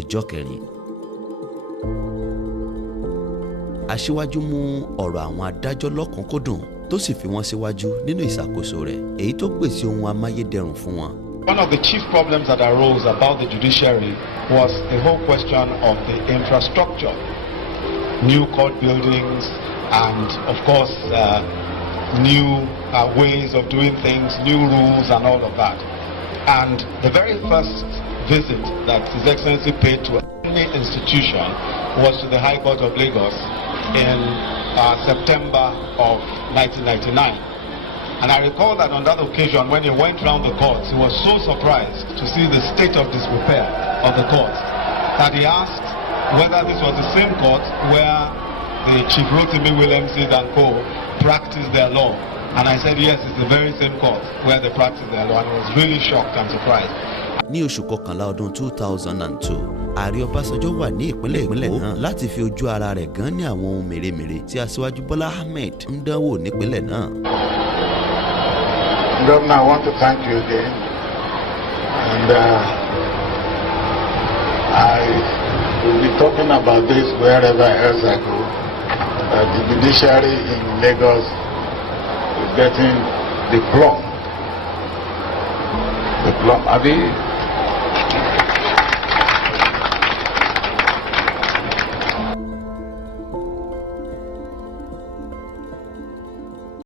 ọjọ́ kẹrin. Aṣíwájú mú ọ̀rọ̀ àwọn adájọ́ lọ́kùnkúndùn tó sì fi wọ́n síwájú nínú ìṣàkóso rẹ̀, èyí tó pèsè ohun amáyédẹrùn fún wọn. One of the chief problems that arose about the judiciary was the whole question of the infrastructure, new court buildings, and of course new ways of doing things, new rules and all of that. And the very first visit that His Excellency paid to any institution was to the High Court of Lagos in September of 1999. And I recall that on that occasion, when he went round the courts, he was so surprised to see the state of disrepair of the courts that he asked whether this was the same court where the Chief Rotimi Williamson and co practiced their law. And I said, yes, it's the very same court where they practice their law, and I was really shocked and surprised. Ní oṣù kọkànlá ọdún 2002, Ààrẹ Ọbásanjọ́ wà ní ìpínlẹ̀ náà láti fi ojú ara rẹ̀ gan ní àwọn ohun mèremère tí Aṣíwájú Bola Ahmed ń dánwò nípínlẹ̀ náà. Governor, I want to thank you again, and I will be talking about this wherever else I go. The judiciary in Lagos is getting the plum. Abi?